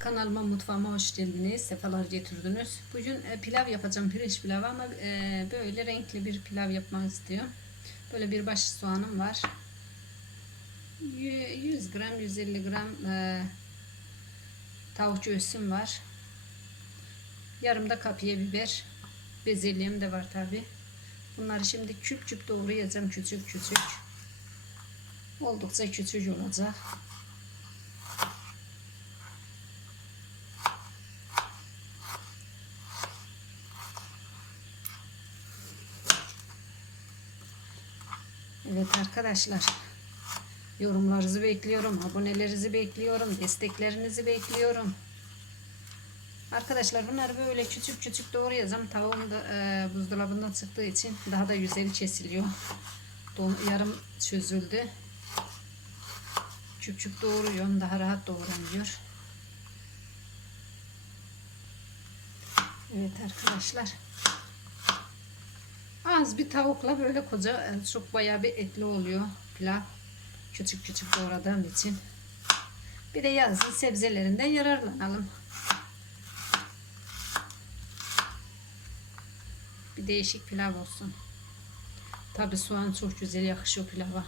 Kanalıma mutfağıma hoş geldiniz. Sefalar getirdiniz. Bugün e, pilav yapacağım. Pirinç pilavı ama e, böyle renkli bir pilav yapmak istiyorum. Böyle bir baş soğanım var. Yü- 100 gram 150 gram e, tavuk göğsüm var. Yarım da kapya biber. Bezelyem de var tabi. Bunları şimdi küp küp doğrayacağım küçük küçük. Oldukça küçük olacak. Evet arkadaşlar. Yorumlarınızı bekliyorum. Abonelerinizi bekliyorum. Desteklerinizi bekliyorum. Arkadaşlar bunları böyle küçük küçük doğrayacağım. Tavuğum da e, buzdolabından çıktığı için daha da güzel kesiliyor. Don, yarım çözüldü. Küçük küçük doğruyorum. Daha rahat doğranıyor. Evet arkadaşlar. Az bir tavukla böyle koca çok bayağı bir etli oluyor pilav. Küçük küçük doğradığım için. Bir de yazın sebzelerinden yararlanalım. Bir değişik pilav olsun. Tabi soğan çok güzel yakışıyor pilava.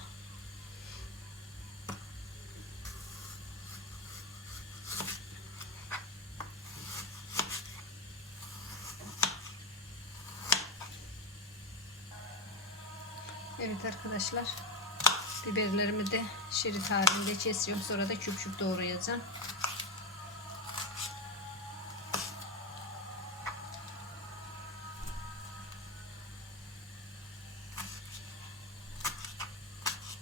Evet arkadaşlar. Biberlerimi de şerit halinde kesiyorum. Sonra da küp küp doğrayacağım.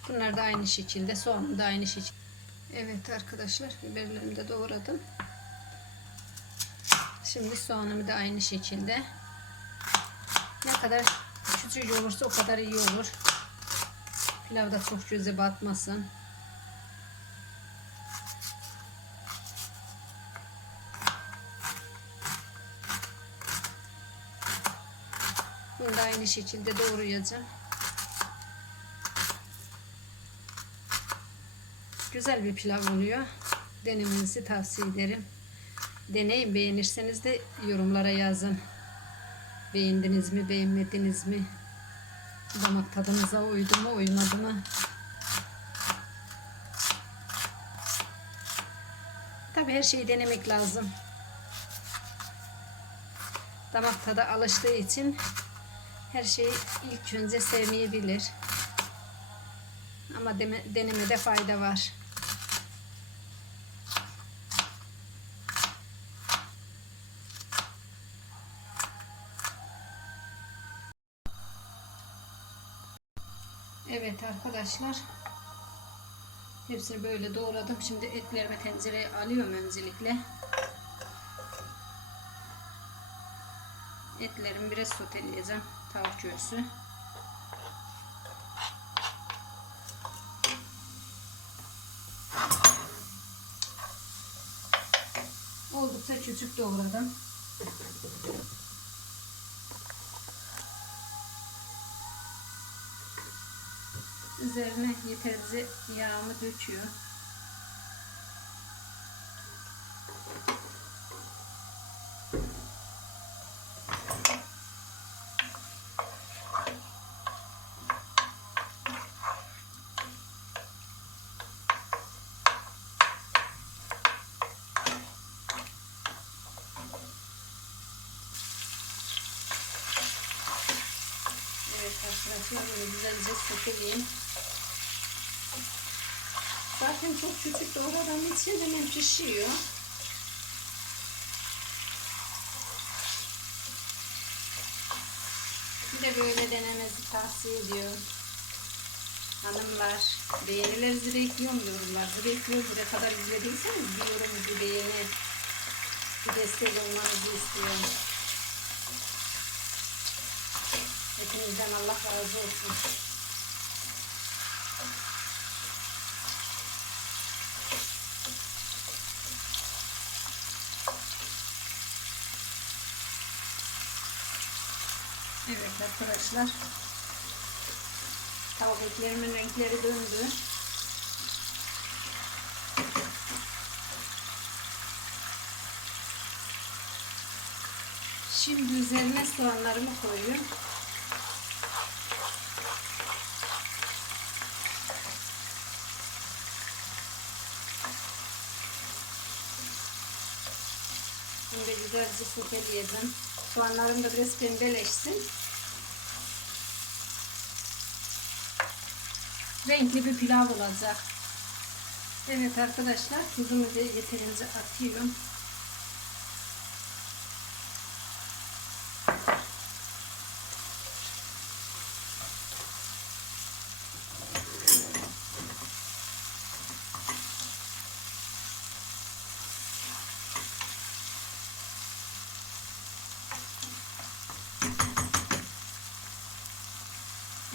Bunlar da aynı şekilde. Soğanı da aynı şekilde. Evet arkadaşlar. Biberlerimi de doğradım. Şimdi soğanımı da aynı şekilde. Ne kadar küçük olursa o kadar iyi olur. Pilav da çok göze batmasın. Bunu da aynı şekilde doğrayacağım. Güzel bir pilav oluyor. Denemenizi tavsiye ederim. Deneyin beğenirseniz de yorumlara yazın. Beğendiniz mi, beğenmediniz mi? Damak tadınıza uydu mu, uymadı mı? Tabii her şeyi denemek lazım. Damak tadı alıştığı için her şeyi ilk önce sevmeyebilir. Ama deme, denemede fayda var. Evet arkadaşlar. Hepsini böyle doğradım. Şimdi etlerimi tencereye alıyorum öncelikle. Etlerimi biraz soteleyeceğim. Tavuk göğsü. Oldukça küçük doğradım. Üzerine yeterli yağımı döküyor. Evet arkadaşlar böyle güzelce soteleyeyim. Zaten çok küçük doğradığım için hemen pişiyor. Bir de böyle denemenizi tavsiye ediyorum. Hanımlar beğenilerinizi bekliyorum yorumlarınızı bekliyorum. Buraya kadar izlediyseniz bir yorum, bir beğeni, bir destek olmanızı istiyorum. Hepinizden Allah razı olsun. Evet arkadaşlar. Tavuk renkleri döndü. Şimdi üzerine soğanlarımı koyuyorum. Şimdi güzelce soteleyeceğim. Soğanlarım da biraz pembeleşsin. Renkli bir pilav olacak. Evet arkadaşlar tuzumu da yeterince atıyorum.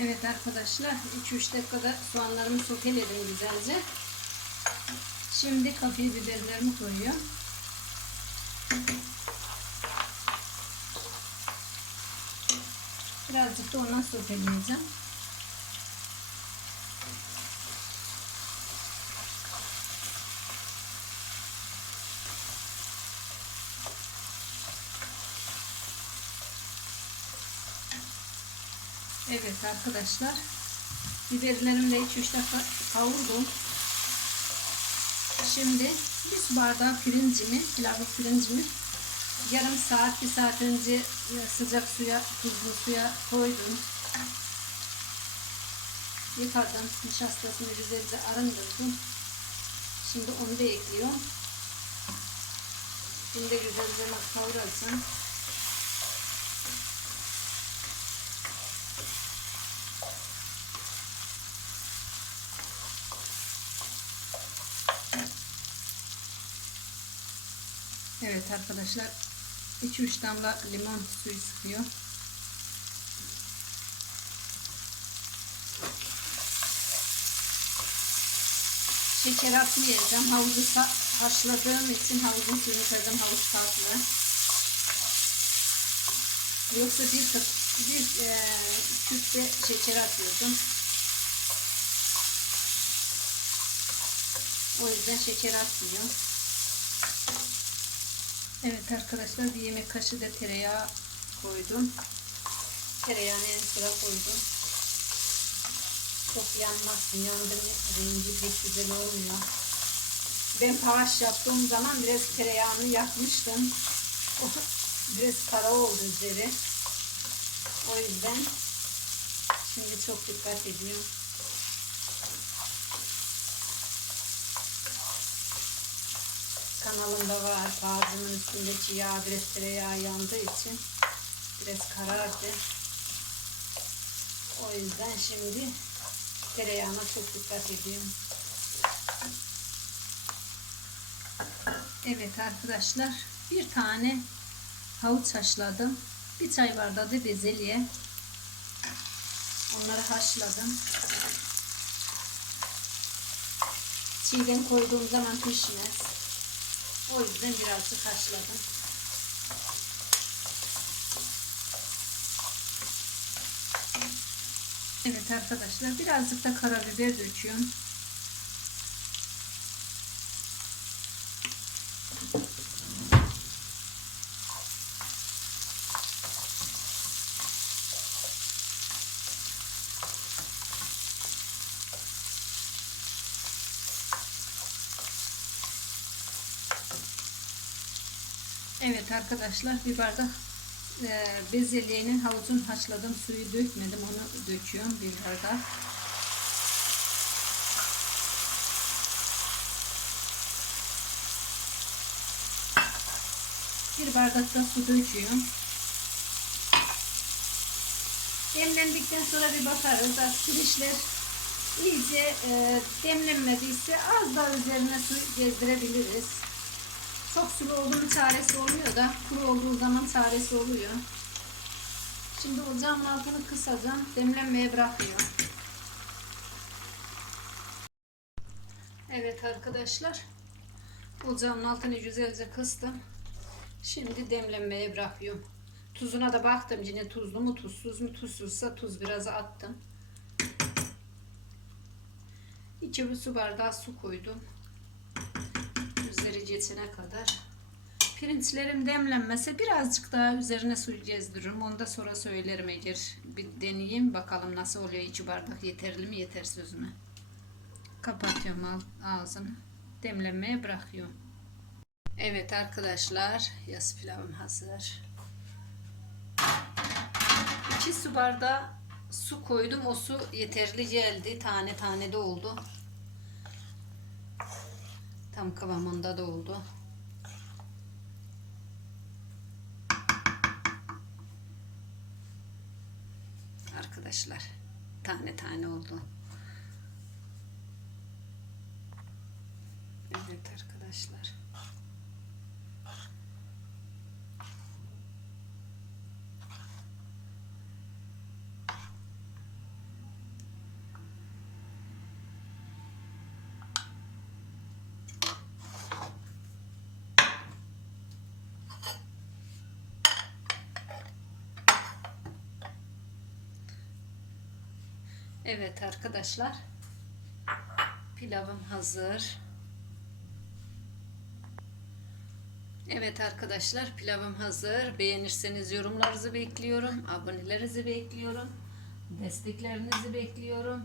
Evet arkadaşlar 2-3 dakikada soğanlarımı soteledim güzelce. Şimdi kafe biberlerimi koyuyorum. Birazcık da ondan soteleyeceğim. Evet arkadaşlar. Biberlerimi de 2-3 dakika kavurdum. Şimdi bir bardağı pirincimi, pilavlı pirincimi yarım saat, bir saat önce e, sıcak suya, tuzlu suya koydum. Yıkadım. Nişastasını güzelce arındırdım. Şimdi onu da ekliyorum. Şimdi güzelce kavuracağım. Evet arkadaşlar 2-3 damla limon suyu sıkıyor. Şeker atmayacağım. Havuzu haşladığım için havuzun suyunu koyacağım. Havuz tatlı. Yoksa bir kıp, bir e, küpte şeker atıyordum. O yüzden şeker atmıyorum. Evet arkadaşlar bir yemek kaşığı da tereyağı koydum. Tereyağını en sıra koydum. Çok yanmasın. Yandı mı rengi pek güzel olmuyor. Ben pavaş yaptığım zaman biraz tereyağını yakmıştım. O biraz kara oldu üzeri. O yüzden şimdi çok dikkat ediyorum. Kanalımda var. Bazının üstündeki yağ biraz tereyağı yandığı için biraz karardı. O yüzden şimdi tereyağına çok dikkat ediyorum. Evet arkadaşlar bir tane havuç haşladım. Bir çay bardağı da bezelye. Onları haşladım. Çiğden koyduğum zaman pişmez. O yüzden birazcık haşladım. Evet arkadaşlar birazcık da karabiber döküyorum. Evet arkadaşlar bir bardak e, bezelyenin havucun haşladım suyu dökmedim onu döküyorum bir bardak. Bir bardak da su döküyorum. Demlendikten sonra bir bakarız. Pirinçler iyice e, demlenmediyse az daha üzerine su gezdirebiliriz. Çok sulu olduğu mu çaresi olmuyor da kuru olduğu zaman çaresi oluyor. Şimdi ocağımın altını kısacağım. Demlenmeye bırakıyor. Evet arkadaşlar. Ocağımın altını güzelce kıstım. Şimdi demlenmeye bırakıyorum. Tuzuna da baktım yine tuzlu mu tuzsuz mu tuzsuzsa tuz biraz attım. İki su bardağı su koydum geçene kadar Pirinçlerim demlenmese birazcık daha üzerine su gezdiririm. Onu da sonra söylerim eğer bir deneyeyim bakalım nasıl oluyor. İki bardak yeterli mi yetersiz mi? Kapatıyorum ağzını. Demlenmeye bırakıyorum. Evet arkadaşlar yas pilavım hazır. 2 su bardağı su koydum. O su yeterli geldi. Tane tane de oldu. Tam kıvamında da oldu. Arkadaşlar tane tane oldu. Evet arkadaşlar. Evet arkadaşlar. Pilavım hazır. Evet arkadaşlar pilavım hazır. Beğenirseniz yorumlarınızı bekliyorum. Abonelerinizi bekliyorum. Desteklerinizi bekliyorum.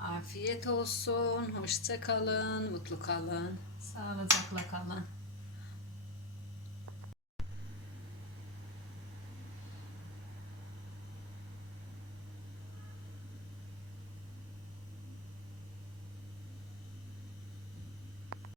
Afiyet olsun. Hoşça kalın. Mutlu kalın. Sağlıcakla kalın.